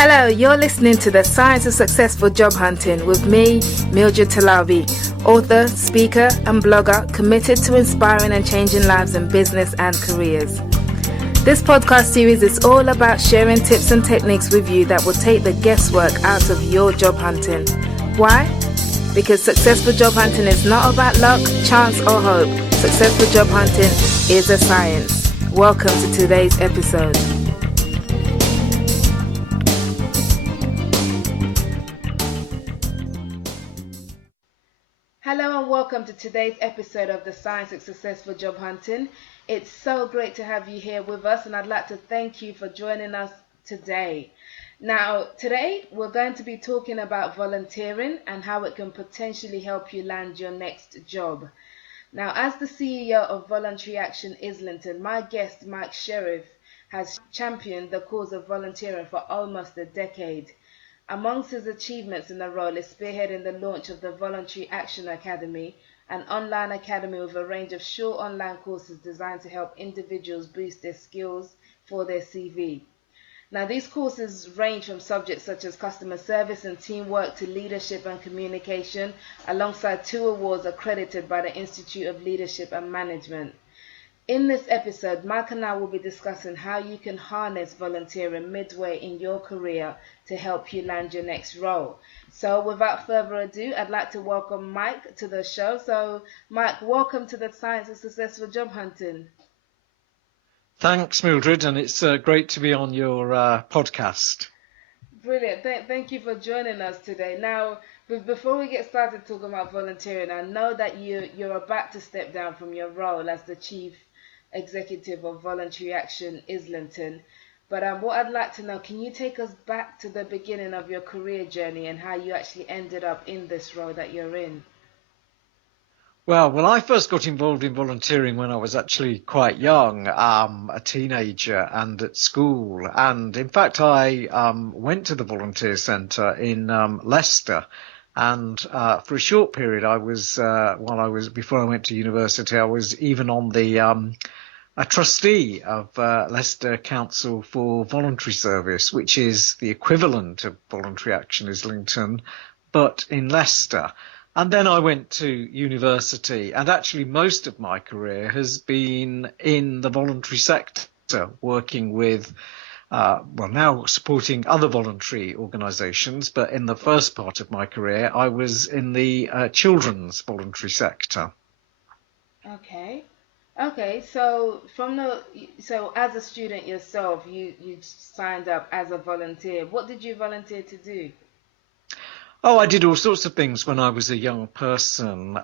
Hello, you're listening to The Science of Successful Job Hunting with me, Mildred Talabi, author, speaker and blogger committed to inspiring and changing lives in business and careers. This podcast series is all about sharing tips and techniques with you that will take the guesswork out of your job hunting. Why? Because successful job hunting is not about luck, chance or hope. Successful job hunting is a science. Welcome to today's episode. Hello and welcome to today's episode of The Science of Successful Job Hunting. It's so great to have you here with us, and I'd like to thank you for joining us today. Now, today we're going to be talking about volunteering and how it can potentially help you land your next job. Now, as the CEO of Voluntary Action Islington, my guest Mike Sherriff has championed the cause of volunteering for almost a decade. Amongst his achievements in the role is spearheading the launch of the Voluntary Action Academy, an online academy with a range of short online courses designed to help individuals boost their skills for their CV. Now, these courses range from subjects such as customer service and teamwork to leadership and communication, alongside 2 awards accredited by the Institute of Leadership and Management. In this episode, Mike and I will be discussing how you can harness volunteering midway in your career to help you land your next role. So without further ado, I'd like to welcome Mike to the show. So Mike, welcome to the Science of Successful Job Hunting. Thanks, Mildred, and it's great to be on your podcast. Brilliant. Thank you for joining us today. Now, before we get started talking about volunteering, I know that you're about to step down from your role as the Chief Executive of Voluntary Action Islington. But what I'd like to know, can you take us back to the beginning of your career journey and how you actually ended up in this role that you're in? Well, I first got involved in volunteering when I was actually quite young, a teenager and at school. And in fact, I went to the volunteer centre in Leicester. And for a short period, before I went to university, I was even on the a trustee of Leicester Council for Voluntary Service, which is the equivalent of Voluntary Action Islington, but in Leicester. And then I went to university, and actually most of my career has been in the voluntary sector, working with, now supporting other voluntary organisations, but in the first part of my career, I was in the children's voluntary sector. Okay, so as a student yourself, you signed up as a volunteer. What did you volunteer to do? Oh, I did all sorts of things when I was a young person,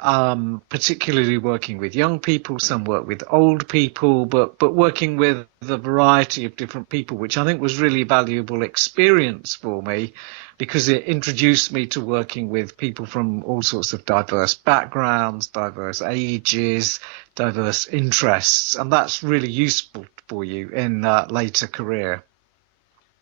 particularly working with young people. Some work with old people, but working with a variety of different people, which I think was really a valuable experience for me because it introduced me to working with people from all sorts of diverse backgrounds, diverse ages, diverse interests, and that's really useful for you in later career.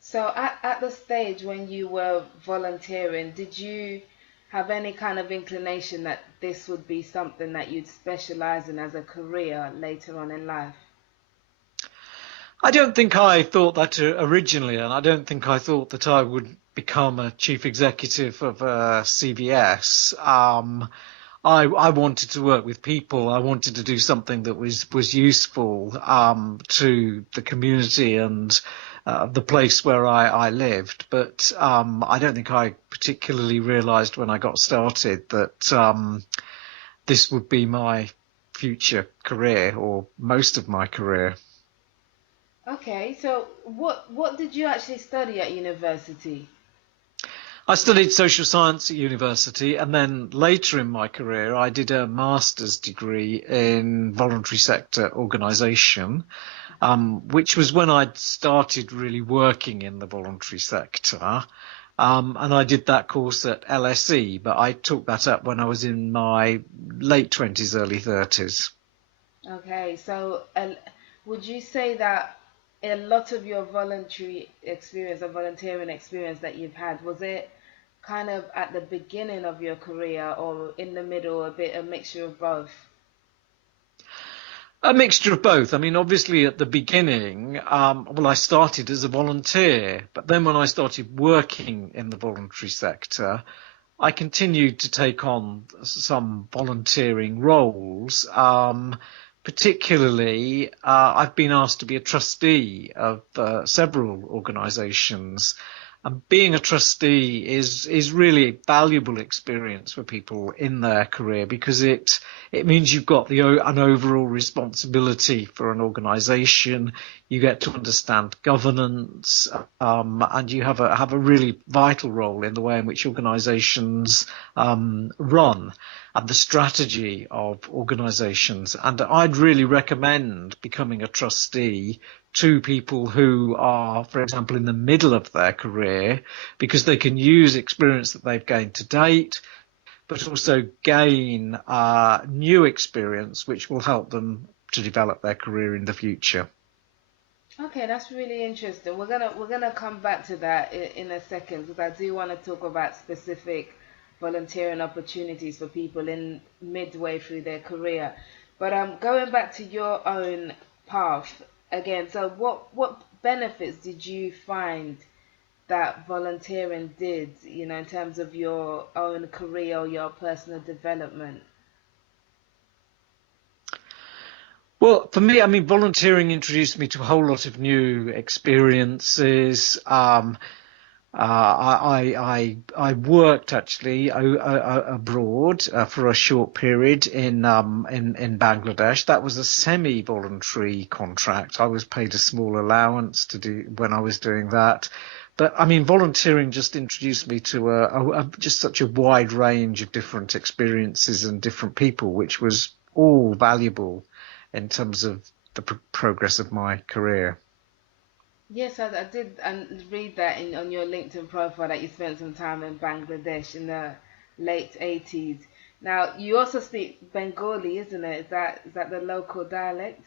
So at the stage when you were volunteering, did you have any kind of inclination that this would be something that you'd specialize in as a career later on in life? I don't think I thought that originally, and I don't think I thought that I would become a chief executive of CVS. I wanted to work with people. I wanted to do something that was useful to the community and the place where I lived. But I don't think I particularly realised when I got started that this would be my future career or most of my career. Okay, so what did you actually study at university? I studied social science at university, and then later in my career I did a master's degree in voluntary sector organisation, which was when I'd started really working in the voluntary sector. And I did that course at LSE, but I took that up when I was in my late 20s, early 30s. Okay, so would you say that a lot of your voluntary experience or volunteering experience that you've had, was it kind of at the beginning of your career or in the middle, a mixture of both? A mixture of both. I mean, obviously at the beginning, well, I started as a volunteer, but then when I started working in the voluntary sector, I continued to take on some volunteering roles. Particularly, I've been asked to be a trustee of several organisations. And being a trustee is really a valuable experience for people in their career because it means you've got an overall responsibility for an organisation. You get to understand governance, and you have a really vital role in the way in which organisations run and the strategy of organisations. And I'd really recommend becoming a trustee to people who are, for example, in the middle of their career, because they can use experience that they've gained to date, but also gain new experience which will help them to develop their career in the future. Okay, that's really interesting. We're gonna come back to that in a second because I do want to talk about specific volunteering opportunities for people in midway through their career. But going back to your own path again. So what benefits did you find that volunteering did? You know, in terms of your own career or your personal development. Well, for me, I mean, volunteering introduced me to a whole lot of new experiences. I worked actually abroad for a short period in Bangladesh. That was a semi-voluntary contract. I was paid a small allowance to do when I was doing that. But I mean, volunteering just introduced me to just such a wide range of different experiences and different people, which was all valuable in terms of the progress of my career. Yes, I did and read that on your LinkedIn profile that you spent some time in Bangladesh in the late 80s. Now, you also speak Bengali, isn't it? Is that the local dialect?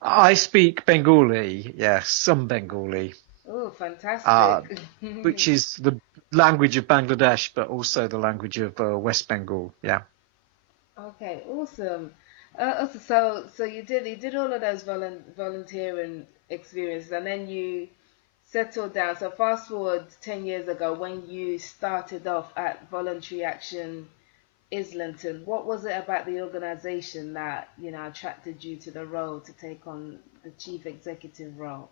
I speak Bengali, yes, some Bengali, Oh, uh, fantastic. which is the language of Bangladesh, but also the language of West Bengal. Yeah. Okay, awesome. So you did all of those volunteering experiences, and then you settled down. So fast forward 10 years ago, when you started off at Voluntary Action Islington, what was it about the organisation that attracted you to the role to take on the chief executive role?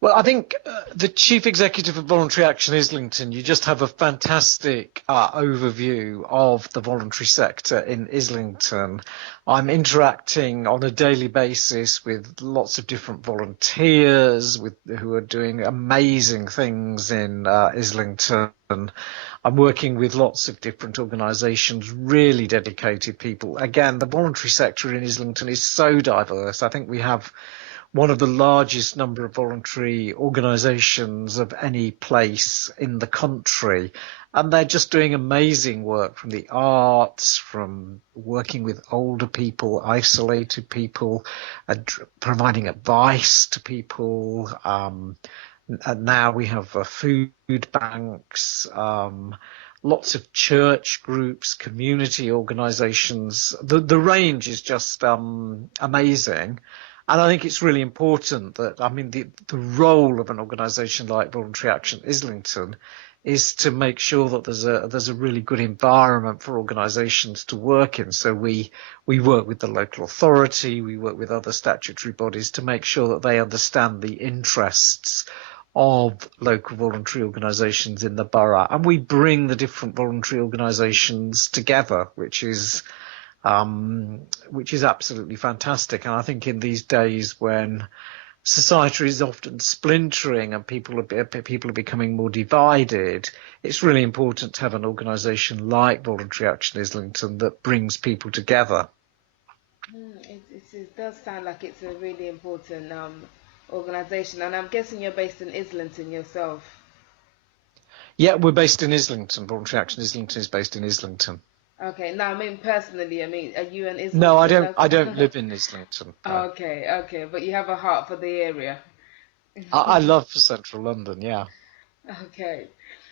Well, I think the chief executive of Voluntary Action Islington, you just have a fantastic overview of the voluntary sector in Islington. I'm interacting on a daily basis with lots of different volunteers who are doing amazing things in Islington. I'm working with lots of different organisations, really dedicated people. Again, the voluntary sector in Islington is so diverse. I think we have one of the largest number of voluntary organisations of any place in the country. And they're just doing amazing work from the arts, from working with older people, isolated people, providing advice to people. And now we have food banks, lots of church groups, community organisations. The range is just amazing. And I think it's really important that, I mean, the role of an organisation like Voluntary Action Islington is to make sure that there's a really good environment for organisations to work in. So we work with the local authority, we work with other statutory bodies to make sure that they understand the interests of local voluntary organisations in the borough, and we bring the different voluntary organisations together, which is absolutely fantastic. And I think in these days when society is often splintering and people are becoming more divided, it's really important to have an organisation like Voluntary Action Islington that brings people together. It does sound like it's a really important organisation, and I'm guessing you're based in Islington yourself. Yeah, we're based in Islington. Voluntary Action Islington is based in Islington. Okay, now I mean personally, I mean, are you an No, Islington I local? don't live in Islington. No. Okay, okay, but you have a heart for the area. I love central London. Yeah. Okay.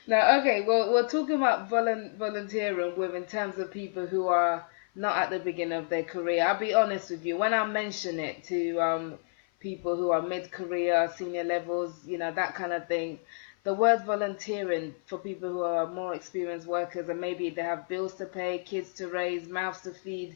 Now, okay, well, we're talking about volunteering with in terms of people who are not at the beginning of their career. I'll be honest with you, when I mention it to people who are mid-career, senior levels, that kind of thing, the word volunteering for people who are more experienced workers and maybe they have bills to pay, kids to raise, mouths to feed,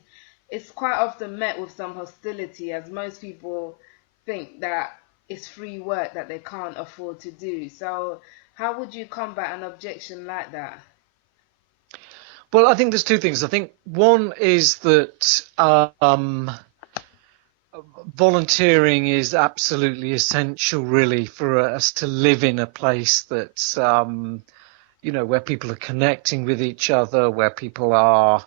it's quite often met with some hostility, as most people think that it's free work that they can't afford to do. So how would you combat an objection like that? Well, I think there's two things. I think one is that volunteering is absolutely essential, really, for us to live in a place that's, where people are connecting with each other, where people are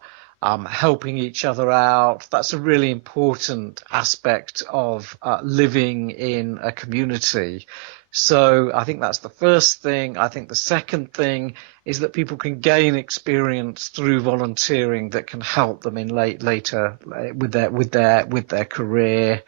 helping each other out. That's a really important aspect of living in a community. So I think that's the first thing. I think the second thing is that people can gain experience through volunteering that can help them in later with their career,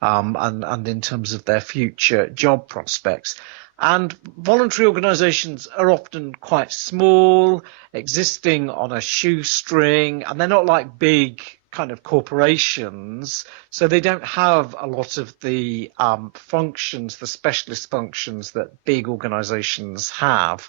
and in terms of their future job prospects. And voluntary organisations are often quite small, existing on a shoestring, and they're not like big kind of corporations, so they don't have a lot of the functions, the specialist functions that big organisations have.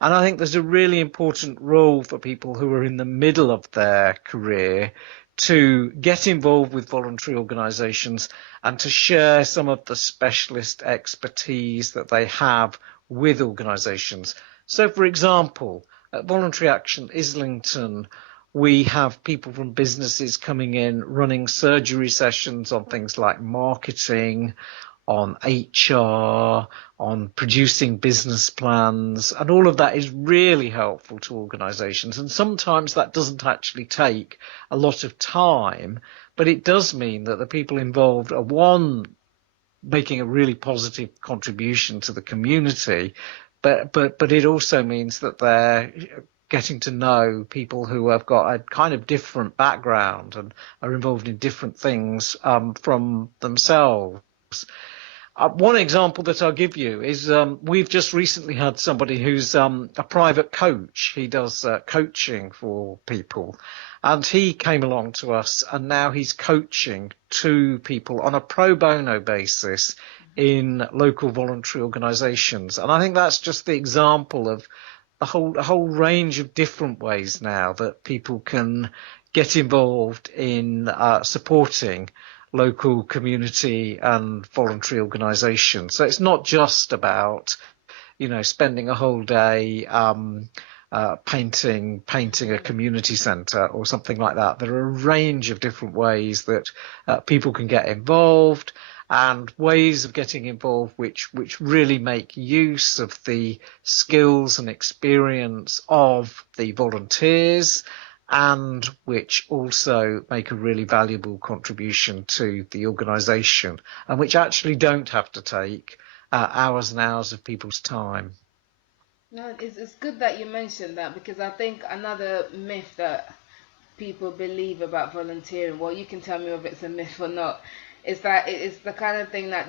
And I think there's a really important role for people who are in the middle of their career to get involved with voluntary organisations and to share some of the specialist expertise that they have with organisations. So, for example, at Voluntary Action Islington, we have people from businesses coming in, running surgery sessions on things like marketing, on HR, on producing business plans, and all of that is really helpful to organisations. And sometimes that doesn't actually take a lot of time, but it does mean that the people involved are, one, making a really positive contribution to the community, but it also means that they're getting to know people who have got a kind of different background and are involved in different things from themselves. One example that I'll give you is we've just recently had somebody who's a private coach. He does coaching for people, and he came along to us, and now he's coaching two people on a pro bono basis in local voluntary organisations. And I think that's just the example of a whole range of different ways now that people can get involved in supporting local community and voluntary organisations. So it's not just about, spending a whole day painting a community centre or something like that. There are a range of different ways that people can get involved, and ways of getting involved which really make use of the skills and experience of the volunteers, and which also make a really valuable contribution to the organisation, and which actually don't have to take hours and hours of people's time. No, it's good that you mentioned that, because I think another myth that people believe about volunteering, well, you can tell me if it's a myth or not, is that it is the kind of thing that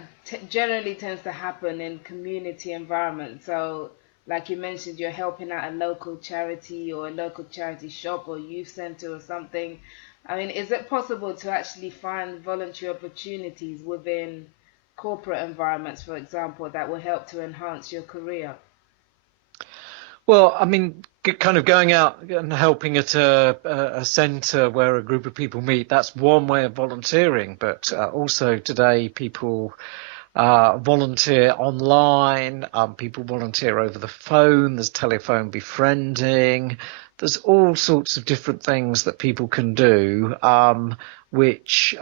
generally tends to happen in community environments. So, like you mentioned, you're helping out a local charity or a local charity shop or youth centre or something. I mean, is it possible to actually find voluntary opportunities within corporate environments, for example, that will help to enhance your career? Well, I mean, kind of going out and helping at a centre where a group of people meet, that's one way of volunteering. But also today, people volunteer online, people volunteer over the phone, there's telephone befriending, there's all sorts of different things that people can do, which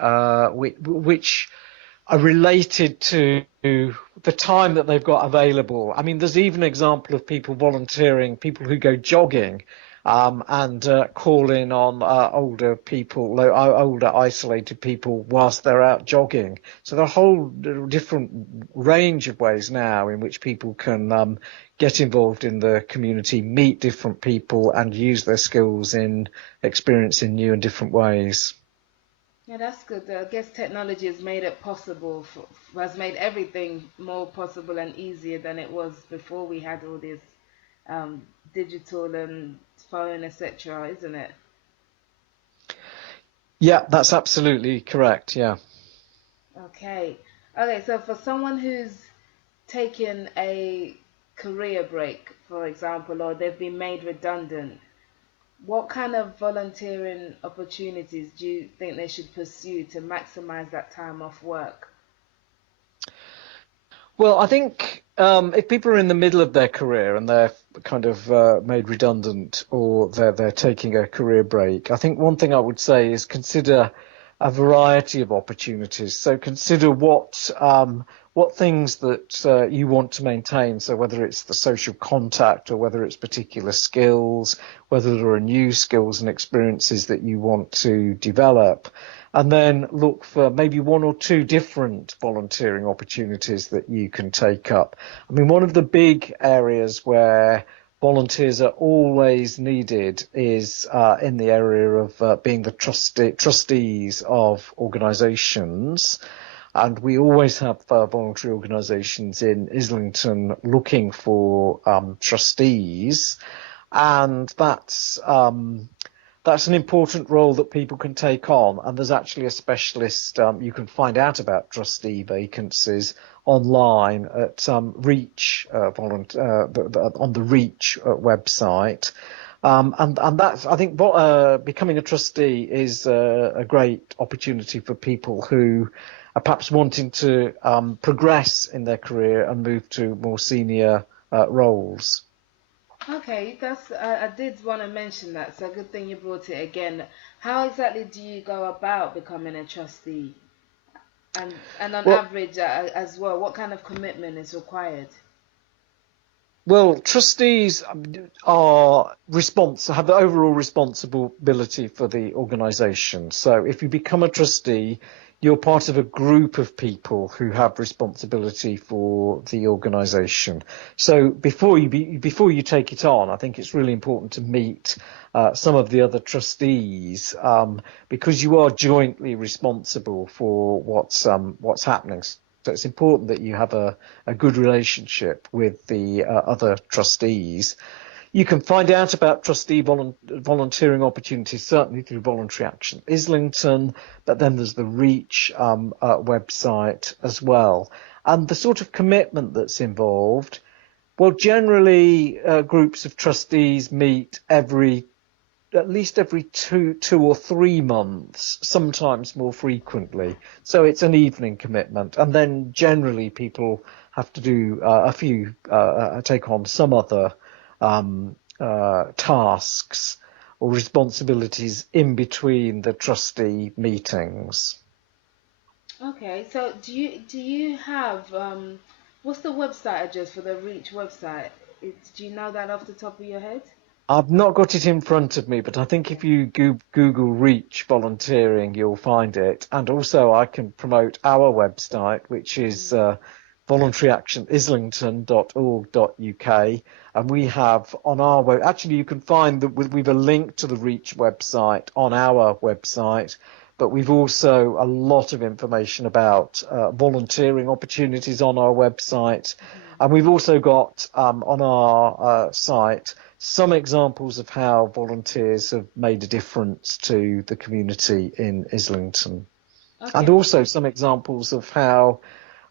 are related to the time that they've got available. I mean, there's even an example of people volunteering, people who go jogging, and call in on older people, older isolated people whilst they're out jogging. So there are a whole different range of ways now in which people can get involved in the community, meet different people, and use their skills in experiencing new and different ways. Yeah, that's good. I guess technology has made it possible, has made everything more possible and easier than it was before we had all this um, digital and phone, etc., isn't it? Yeah, that's absolutely correct. Yeah. Okay. Okay, so for someone who's taken a career break, for example, or they've been made redundant, what kind of volunteering opportunities do you think they should pursue to maximize that time off work? Well, I think if people are in the middle of their career and they're kind of made redundant or they're taking a career break, I think one thing I would say is consider a variety of opportunities. So consider what things that you want to maintain. So whether it's the social contact or whether it's particular skills, whether there are new skills and experiences that you want to develop, and then look for maybe one or two different volunteering opportunities that you can take up. I mean, one of the big areas where volunteers are always needed is in the area of being the trustees of organisations. And we always have voluntary organisations in Islington looking for trustees, and that's an important role that people can take on. And there's actually a specialist, you can find out about trustee vacancies online at Reach, on the Reach website. And that's, I think, becoming a trustee is a great opportunity for people who are perhaps wanting to progress in their career and move to more senior roles. Okay, I did want to mention that, so good thing you brought it again. How exactly do you go about becoming a trustee? And on Well, average, as well, what kind of commitment is required? Well, trustees have the overall responsibility for the organisation. So if you become a trustee, you're part of a group of people who have responsibility for the organisation. So before you take it on, I think it's really important to meet some of the other trustees, because you are jointly responsible for what's happening. So it's important that you have a good relationship with the other trustees. You can find out about trustee volunteering opportunities certainly through Voluntary Action Islington, but then there's the Reach website as well. And the sort of commitment that's involved, well, generally groups of trustees meet at least every 2 or 3 months, sometimes more frequently. So it's an evening commitment. And then generally people have to do take on some other tasks or responsibilities in between the trustee meetings. Okay, so do you have what's the website address for the Reach website? Do you know that off the top of your head? I've not got it in front of me, but I think if Okay. you Google Reach volunteering, you'll find it. And also, I can promote our website, which is Mm. voluntaryactionislington.org.uk. And we have on our web, actually, you can find that we've a link to the Reach website on our website, but we've also a lot of information about volunteering opportunities on our website. Mhm. And we've also got on our site some examples of how volunteers have made a difference to the community in Islington, and Okay. also some examples of how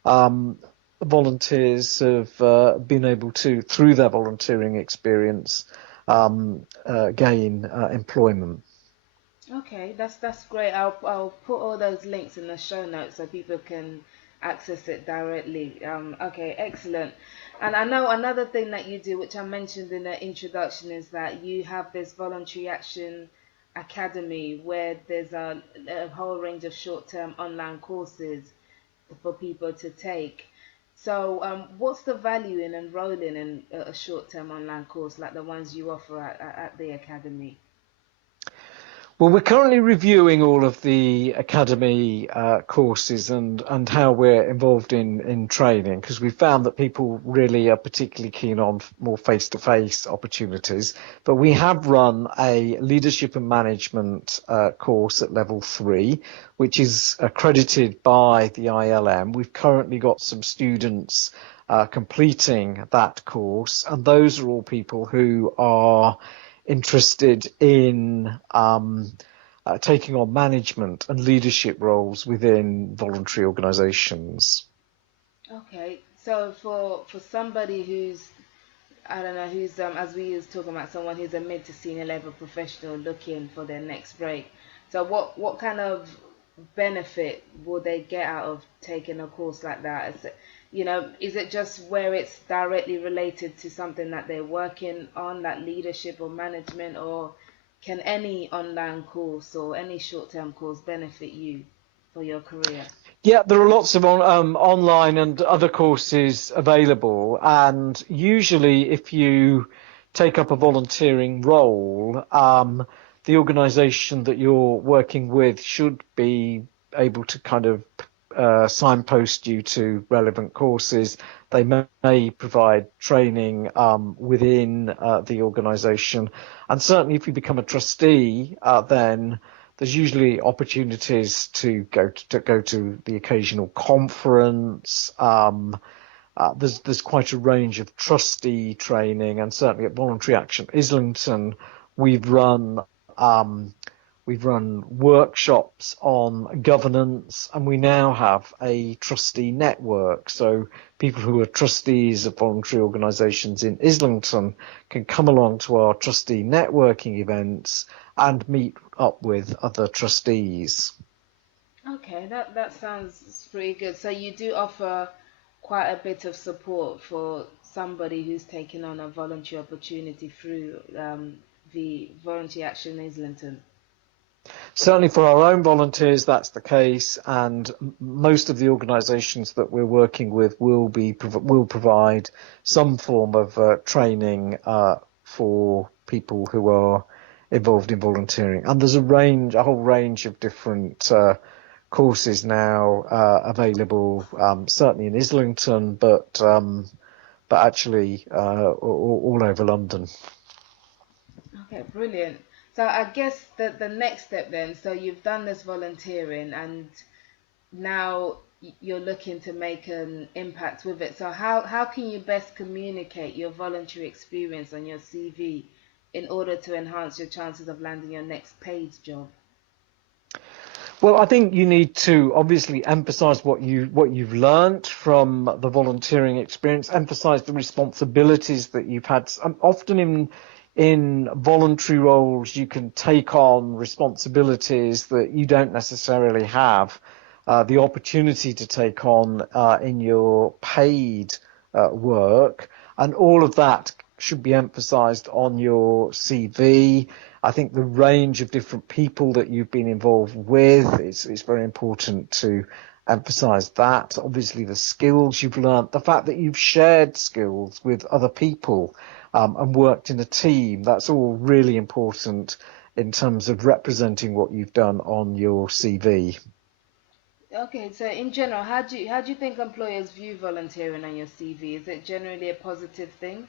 um, volunteers have been able to, through their volunteering experience, gain employment. Okay, that's great. I'll put all those links in the show notes so people can access it directly. Okay, excellent. And I know another thing that you do, which I mentioned in the introduction, is that you have this Voluntary Action Academy where there's a whole range of short-term online courses for people to take. So, what's the value in enrolling in a short-term online course like the ones you offer at the academy? Well, we're currently reviewing all of the academy courses and how we're involved in training, because we found that people really are particularly keen on more face-to-face opportunities. But we have run a leadership and management course at level 3, which is accredited by the ILM. We've currently got some students completing that course, and those are all people who are interested in taking on management and leadership roles within voluntary organisations. Okay, so for somebody who's, I don't know, who's as we was talking about, someone who's a mid to senior level professional looking for their next break. So what kind of benefit will they get out of taking a course like that? Is it, is it just where it's directly related to something that they're working on, like leadership or management, or can any online course or any short-term course benefit you for your career? Yeah, there are lots of online and other courses available, and usually if you take up a volunteering role, the organisation that you're working with should be able to kind of signpost you to relevant courses. They may provide training within the organisation, and certainly if you become a trustee, then there's usually opportunities to go to the occasional conference. There's quite a range of trustee training, and certainly at Voluntary Action Islington, we've run workshops on governance, and we now have a trustee network. So people who are trustees of voluntary organisations in Islington can come along to our trustee networking events and meet up with other trustees. Okay, that sounds pretty good. So you do offer quite a bit of support for somebody who's taking on a voluntary opportunity through the Voluntary Action Islington. Certainly for our own volunteers, that's the case, and most of the organisations that we're working with will provide some form of training for people who are involved in volunteering. And there's a whole range of different courses now available, certainly in Islington, but actually all over London. Okay, brilliant. So I guess the next step then, so you've done this volunteering and now you're looking to make an impact with it. So how can you best communicate your voluntary experience on your CV in order to enhance your chances of landing your next paid job? Well, I think you need to obviously emphasize what you've learned from the volunteering experience, emphasize the responsibilities that you've had. Often in voluntary roles, you can take on responsibilities that you don't necessarily have the opportunity to take on in your paid work, and all of that should be emphasized on your CV. I think the range of different people that you've been involved with is very important to emphasize that. Obviously, the skills you've learnt, the fact that you've shared skills with other people and worked in a team, that's all really important in terms of representing what you've done on your CV. Okay, so in general, how do you think employers view volunteering on your CV? Is it generally a positive thing?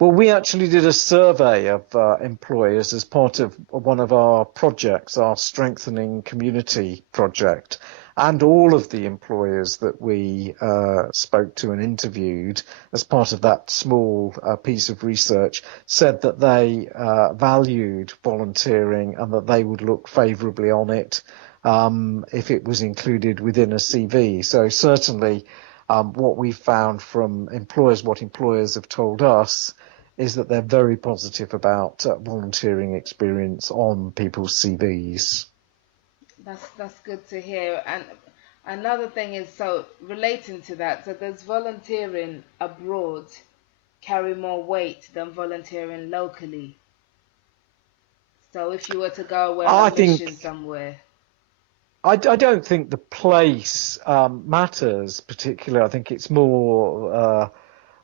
Well, we actually did a survey of employers as part of one of our projects, our Strengthening Community project. And all of the employers that we spoke to and interviewed as part of that small piece of research said that they valued volunteering and that they would look favourably on it if it was included within a CV. So certainly what we found from employers, what employers have told us, is that they're very positive about volunteering experience on people's CVs. That's good to hear. And another thing is, so relating to that, so does volunteering abroad carry more weight than volunteering locally? So if you were to go away on a I mission think somewhere. I don't think the place matters particularly. I think it's more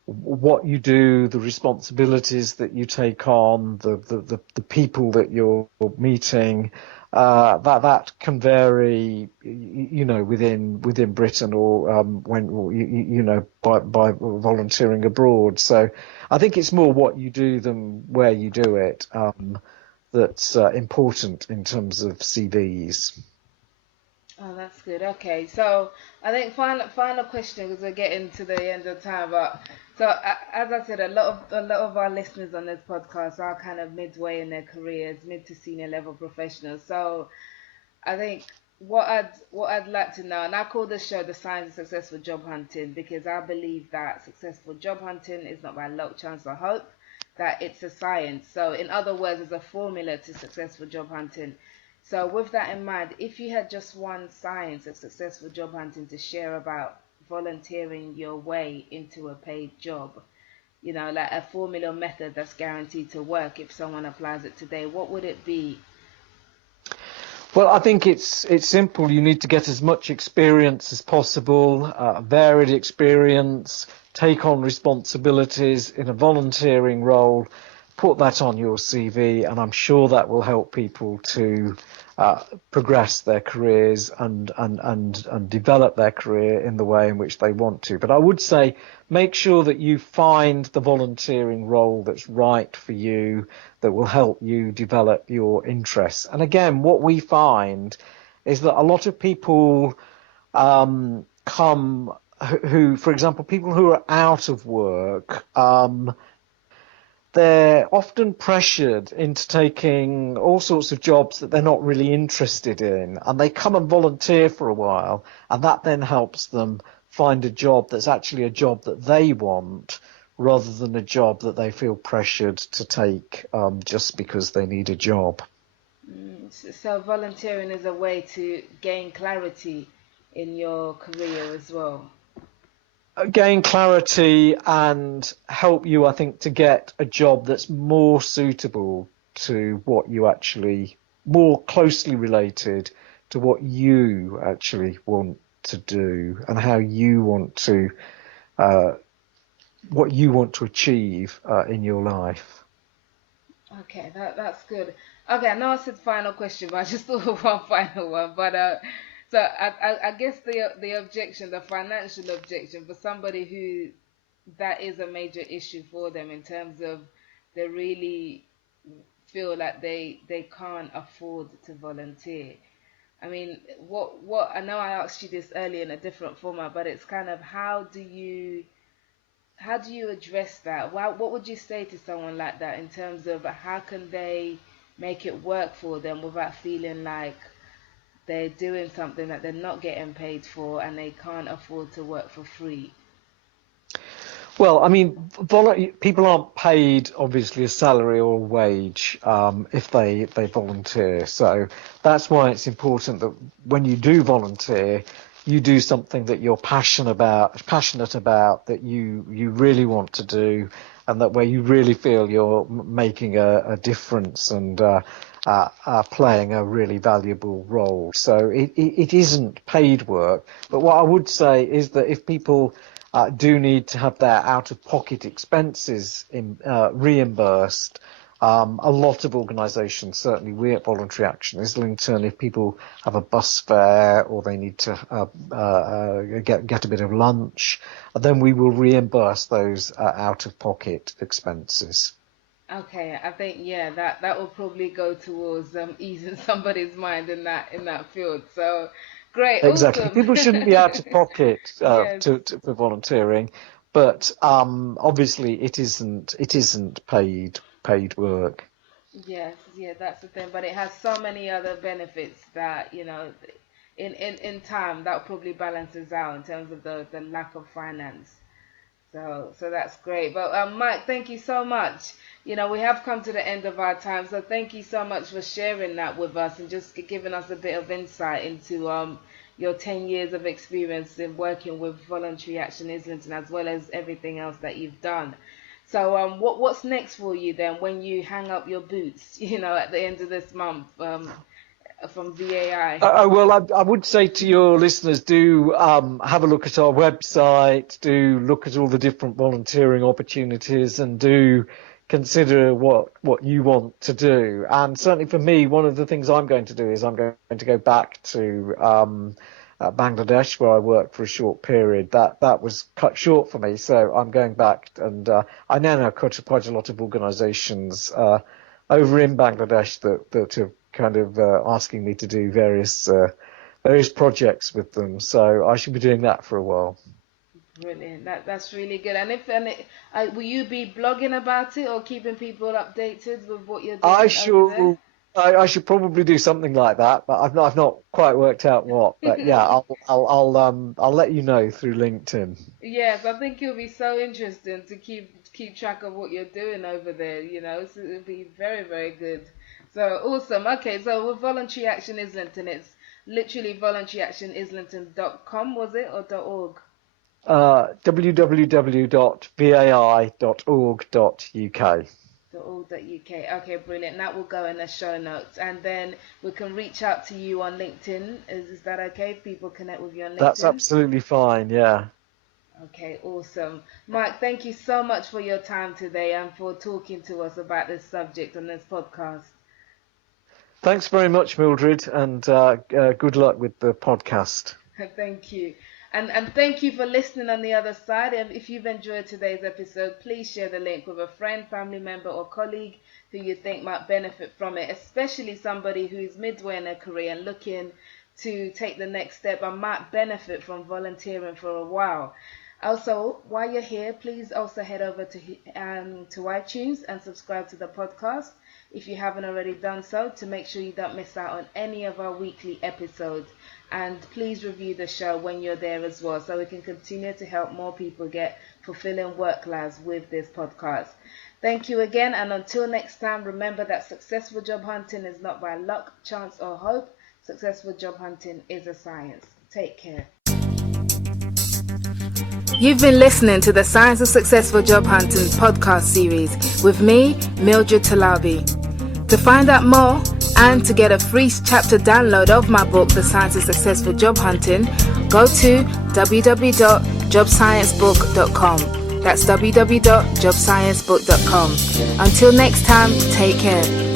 what you do, the responsibilities that you take on, the people that you're meeting. That can vary, within Britain or when by volunteering abroad. So I think it's more what you do than where you do it that's important in terms of CVs. Oh, that's good. Okay, so I think final question because we're getting to the end of time. But So as I said, a lot of our listeners on this podcast are kind of midway in their careers, mid to senior level professionals. So I think what I'd like to know, and I call this show the Science of Successful Job Hunting, because I believe that successful job hunting is not by luck, chance, or hope, that it's a science. So in other words, it's a formula to successful job hunting. So with that in mind, if you had just one science of successful job hunting to share about volunteering your way into a paid job, like a formula method that's guaranteed to work if someone applies it today, what would it be? Well, I think it's simple. You need to get as much experience as possible, varied experience, take on responsibilities in a volunteering role, put that on your CV, and I'm sure that will help people to progress their careers and develop their career in the way in which they want to. But I would say make sure that you find the volunteering role that's right for you, that will help you develop your interests. And again, what we find is that a lot of people come who, for example, people who are out of work, they're often pressured into taking all sorts of jobs that they're not really interested in, and they come and volunteer for a while, and that then helps them find a job that's actually a job that they want rather than a job that they feel pressured to take just because they need a job. So volunteering is a way to gain clarity in your career as well. Gain clarity and help you, I think, to get a job that's more suitable to what you actually, more closely related to what you actually want to do and how you want to, what you want to achieve in your life. Okay, that's good. Okay, I know I said final question, but I just thought of one final one. But so I guess the objection, the financial objection for somebody who that is a major issue for them in terms of they really feel like they can't afford to volunteer. I mean, what I know I asked you this earlier in a different format, but it's kind of how do you address that? What would you say to someone like that in terms of how can they make it work for them without feeling like they're doing something that they're not getting paid for and they can't afford to work for free? Well, I mean, people aren't paid obviously a salary or a wage if they volunteer. So that's why it's important that when you do volunteer, you do something that you're passionate about, that you really want to do, and that where you really feel you're making a difference and playing a really valuable role. So it isn't paid work. But what I would say is that if people do need to have their out-of-pocket expenses reimbursed. A lot of organisations, certainly we at Voluntary Action Islington, if people have a bus fare or they need to get a bit of lunch, then we will reimburse those out-of-pocket expenses. Okay, I think yeah, that will probably go towards easing somebody's mind in that field. So great, Exactly. awesome. People shouldn't be out of pocket Yes. for volunteering, but obviously it isn't paid work. Yes, yeah, that's the thing. But it has so many other benefits that, in time that probably balances out in terms of the lack of finance. So that's great. But Mike, thank you so much. We have come to the end of our time, so thank you so much for sharing that with us and just giving us a bit of insight into your 10 years of experience in working with Voluntary Action Islington as well as everything else that you've done. So what's next for you then when you hang up your boots, at the end of this month from VAI? Well, I would say to your listeners, do have a look at our website, do look at all the different volunteering opportunities, and do consider what you want to do. And certainly for me, one of the things I'm going to do is I'm going to go back to Bangladesh, where I worked for a short period. That was cut short for me, so I'm going back, and I now know quite a lot of organisations over in Bangladesh that have kind of asking me to do various projects with them. So I should be doing that for a while. Brilliant. That's really good. Will you be blogging about it or keeping people updated with what you're I doing over there? shall. I should probably do something like that, but I've not quite worked out what. But yeah, I'll let you know through LinkedIn. Yes, I think it'll be so interesting to keep track of what you're doing over there. So it'll be very, very good. So awesome. Okay, so with Voluntary Action Islington, it's literally voluntaryactionislington.com, was it, or .org? www.vai.org.uk. .org.uk. Okay, brilliant. That will go in the show notes, and then we can reach out to you on LinkedIn. Is that okay? If people connect with you on That's LinkedIn. absolutely fine. Yeah. Okay, awesome. Mike, thank you so much for your time today and for talking to us about this subject on this podcast. Thanks very much, Mildred, and good luck with the podcast. Thank you. And thank you for listening on the other side. And if you've enjoyed today's episode, please share the link with a friend, family member, or colleague who you think might benefit from it, especially somebody who is midway in their career and looking to take the next step and might benefit from volunteering for a while. Also, while you're here, please also head over to iTunes and subscribe to the podcast if you haven't already done so, to make sure you don't miss out on any of our weekly episodes. And please review the show when you're there as well, so we can continue to help more people get fulfilling work lives with this podcast. Thank you again, and until next time, remember that successful job hunting is not by luck, chance, or hope. Successful job hunting is a science. Take care. You've been listening to the Science of Successful Job Hunting podcast series with me, Mildred Talabi. To find out more and to get a free chapter download of my book, The Science of Successful Job Hunting, go to www.jobsciencebook.com. That's www.jobsciencebook.com. Until next time, take care.